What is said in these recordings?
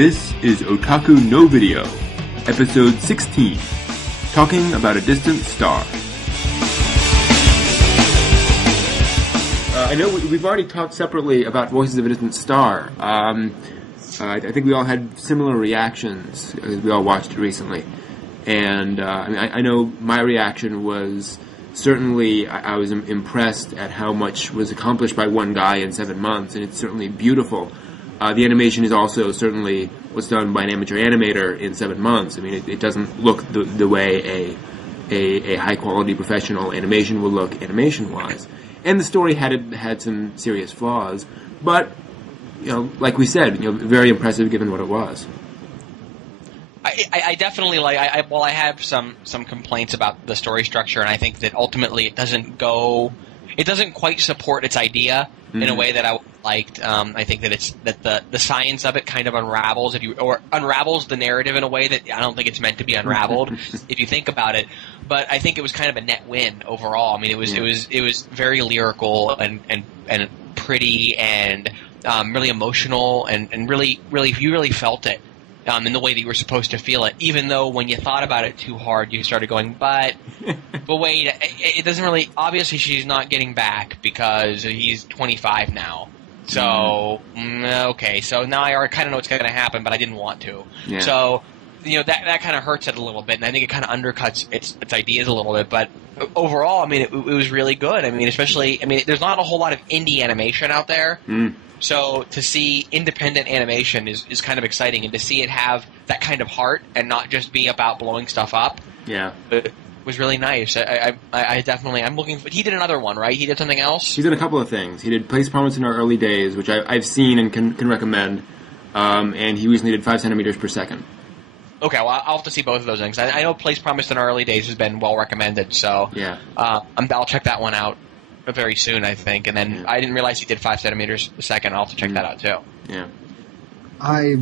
This is Otaku No Video, episode 16, talking about a distant star. I know we've already talked separately about Voices of a Distant Star. I think we all had similar reactions as we all watched it recently. And I know my reaction was certainly I was impressed at how much was accomplished by one guy in 7 months, and it's certainly beautiful. The animation is also certainly what's done by an amateur animator in 7 months. I mean, it doesn't look the way a high-quality professional animation will look animation-wise. And the story had some serious flaws, but, like we said, very impressive given what it was. I definitely I have some complaints about the story structure, and I think that ultimately it doesn't quite support its idea in a way that I liked. I think that the science of it kind of unravels unravels the narrative in a way that I don't think it's meant to be unraveled if you think about it. But I think it was kind of a net win overall. I mean, it was very lyrical and pretty and really emotional and really you really felt it. In the way that you were supposed to feel it, even though when you thought about it too hard, you started going, but wait, it doesn't really, obviously she's not getting back because he's 25 now. So, okay, so now I already kind of know what's going to happen, but I didn't want to. Yeah. So, that kind of hurts it a little bit, and I think it kind of undercuts its ideas a little bit, but overall, I mean, it was really good. I mean, especially, there's not a whole lot of indie animation out there. So to see independent animation is kind of exciting, and to see it have that kind of heart and not just be about blowing stuff up. Yeah, it was really nice. I definitely I'm looking for. He did another one, right? He did something else. He did a couple of things. He did Place Promise in Our Early Days, which I've seen and can recommend. And he recently did 5 centimeters per second. Okay, well I'll have to see both of those things. I know Place Promise in Our Early Days has been well recommended, so yeah, I'll check that one out very soon, I think, and then I didn't realize he did 5 centimeters a second. I'll have to check that out too. Yeah, I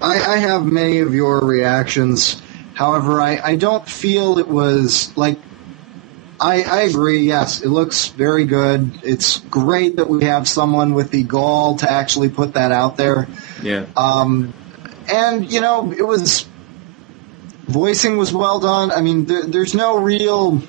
have many of your reactions. However, I don't feel it was like. I agree. Yes, it looks very good. It's great that we have someone with the gall to actually put that out there. Yeah. And it was voicing was well done. I mean, there's no real.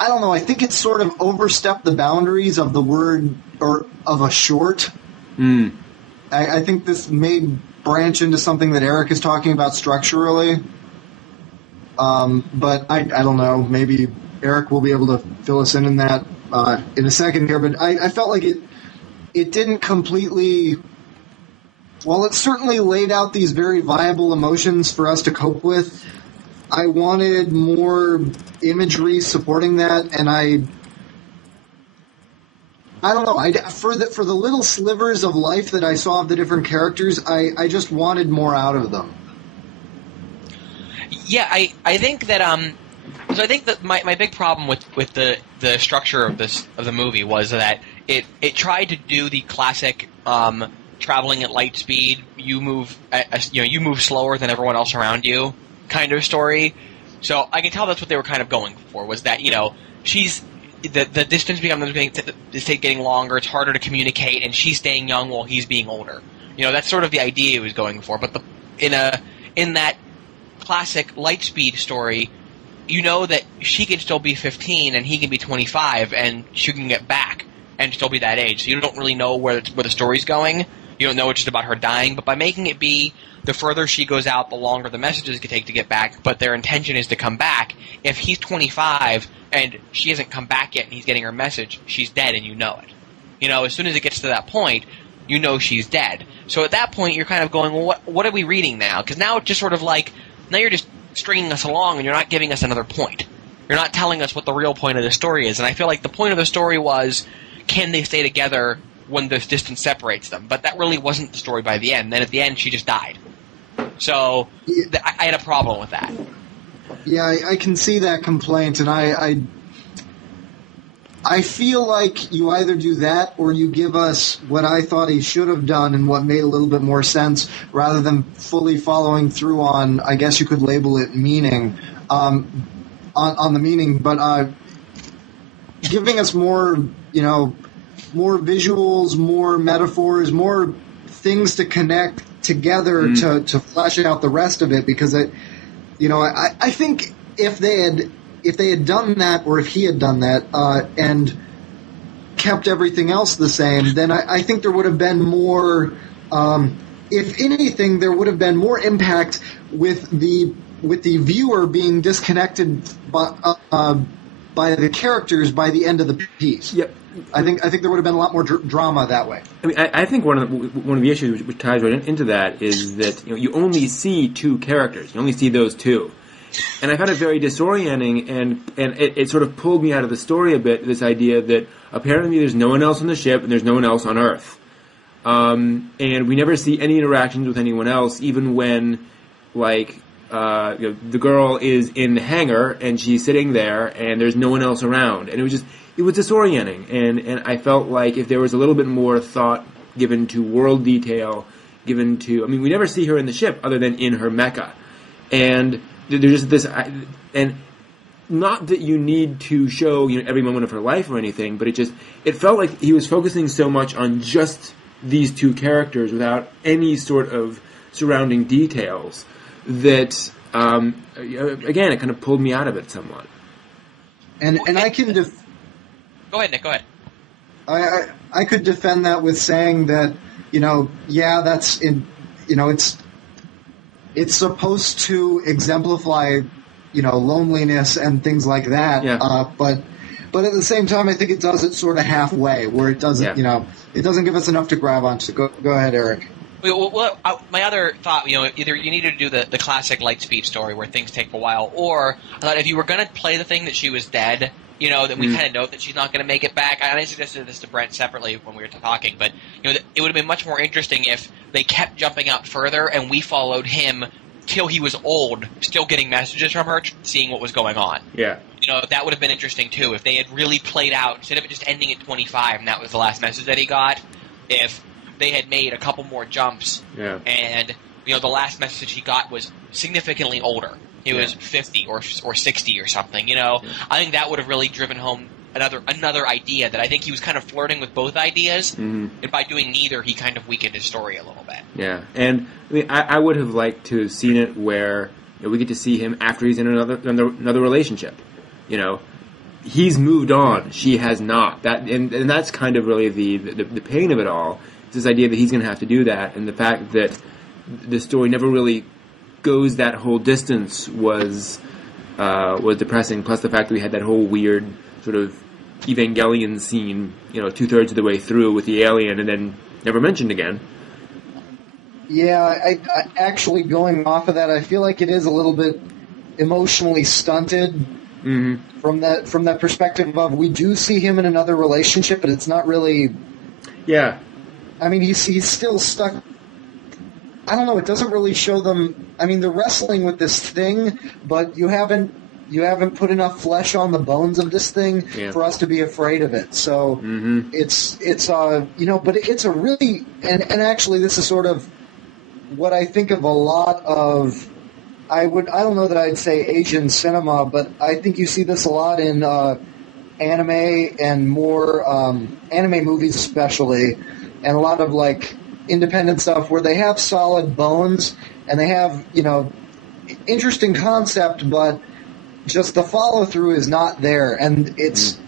I don't know, I think it sort of overstepped the boundaries of the word, or of a short. I think this may branch into something that Eric is talking about structurally. But I don't know, maybe Eric will be able to fill us in that in a second here. But I felt like it didn't completely. While it certainly laid out these very viable emotions for us to cope with, I wanted more imagery supporting that, and I don't know. For the little slivers of life that I saw of the different characters, I just wanted more out of them. Yeah, I think that so I think that my big problem with the structure of the movie was that it tried to do the classic traveling at light speed. You move slower than everyone else around you kind of story. So I can tell that's what they were kind of going for, was that, she's the distance is getting longer, it's harder to communicate, and she's staying young while he's being older. That's sort of the idea he was going for. But in that classic Lightspeed story, that she can still be 15 and he can be 25, and she can get back and still be that age. So you don't really know where the story's going. You don't know it's just about her dying. But by making it be the further she goes out, the longer the messages could take to get back, but their intention is to come back. If he's 25 and she hasn't come back yet and he's getting her message, she's dead and you know it. As soon as it gets to that point, she's dead. So at that point, you're kind of going, well, what are we reading now? Because now it's just sort of like, now you're just stringing us along and you're not giving us another point. You're not telling us what the real point of the story is. And I feel like the point of the story was, can they stay together when the distance separates them? But that really wasn't the story by the end. Then at the end, she just died. So I had a problem with that. Yeah, I can see that complaint, and I feel like you either do that or you give us what I thought he should have done and what made a little bit more sense, rather than fully following through on, I guess you could label it meaning, on the meaning, but giving us more, visuals, more metaphors, more things to connect together to flesh out the rest of it. Because I think if they had done that, or if he had done that, and kept everything else the same, then I think there would have been more. If anything, there would have been more impact with the viewer being disconnected by the characters by the end of the piece. Yep. I think there would have been a lot more drama that way. I mean, I think one of the issues which ties right into that is that you only see two characters. You only see those two. And I found it very disorienting, and it sort of pulled me out of the story a bit, this idea that apparently there's no one else on the ship and there's no one else on Earth. And we never see any interactions with anyone else, even when, the girl is in the hangar and she's sitting there and there's no one else around. And it was disorienting. And I felt like if there was a little bit more thought given to world detail, we never see her in the ship other than in her mecha. And there's just this, and not that you need to show every moment of her life or anything, but it felt like he was focusing so much on just these two characters without any sort of surrounding details that again, it kind of pulled me out of it somewhat. And I can go ahead, Nick. Go ahead. I could defend that with saying that that's in it's supposed to exemplify loneliness and things like that. Yeah. But at the same time, I think it does it sort of halfway, where it doesn't it doesn't give us enough to grab onto. Go ahead, Eric. Well, my other thought, either you needed to do the classic Lightspeed story where things take a while, or I thought if you were going to play the thing that she was dead, that we kind of know that she's not going to make it back. I suggested this to Brent separately when we were talking, but it would have been much more interesting if they kept jumping out further and we followed him till he was old, still getting messages from her, seeing what was going on. Yeah. That would have been interesting too if they had really played out, instead of it just ending at 25 and that was the last message that he got, if they had made a couple more jumps, and the last message he got was significantly older. He was 50 or 60 or something. I think that would have really driven home another idea that I think he was kind of flirting with both ideas, and by doing neither, he kind of weakened his story a little bit. Yeah, and I would have liked to have seen it where we get to see him after he's in another relationship. He's moved on, she has not. And that's kind of really the pain of it all. This idea that he's going to have to do that, and the fact that the story never really goes that whole distance was depressing. Plus the fact that we had that whole weird sort of Evangelion scene, 2/3 of the way through with the alien, and then never mentioned again. Yeah, I actually going off of that, I feel like it is a little bit emotionally stunted. From that perspective of we do see him in another relationship, but it's not really. Yeah. I mean, he's still stuck. I don't know. It doesn't really show them. I mean, they're wrestling with this thing, but you haven't put enough flesh on the bones of this thing for us to be afraid of it. So it's but it's a really and actually this is sort of what I think of a lot of. I don't know that I'd say Asian cinema, but I think you see this a lot in anime and more anime movies especially, and a lot of independent stuff where they have solid bones and they have interesting concept, but just the follow through is not there, and it's